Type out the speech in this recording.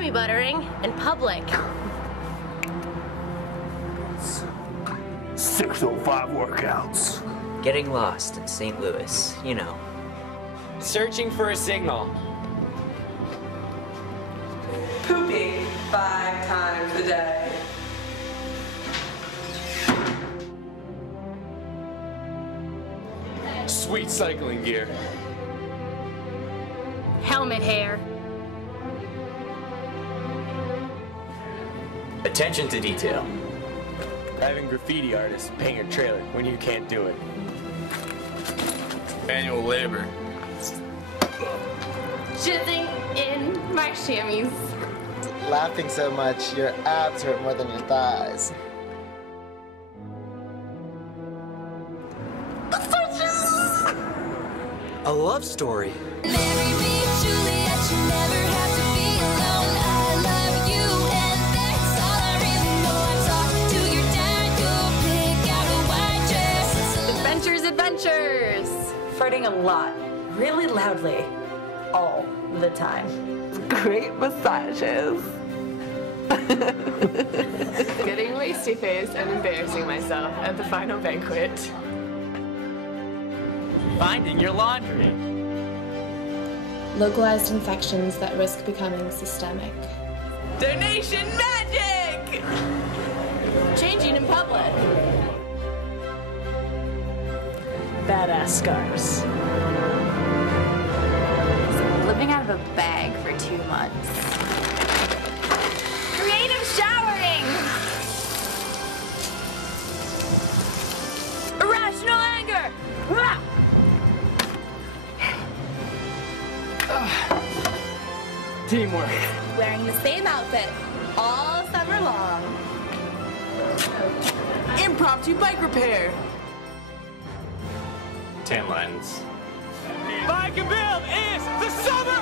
tummy buttering in public. 605 workouts. Getting lost in St. Louis, you know. Searching for a signal. Pooping 5 times a day. Sweet cycling gear. Helmet hair. Attention to detail. Having graffiti artists paint your trailer when you can't do it. Manual labor. Jizzing in my chamois. Laughing so much, your abs hurt more than your thighs. A love story. Marry me, Juliet, you never have to be alone. I love you, and that's all I really know. I talk to your dad, you'll pick out a white dress. Adventures, adventures. Farting a lot, really loudly, all the time. Great massages. Getting wasty-faced and embarrassing myself at the final banquet. Finding your laundry. Localized infections that risk becoming systemic. Donation magic! Changing in public. Badass scars. Living out of a bag for 2 months. Creative showering! Irrational anger! Teamwork. Wearing the same outfit all summer long. Impromptu bike repair. Tan lines. Bike and Build is the summer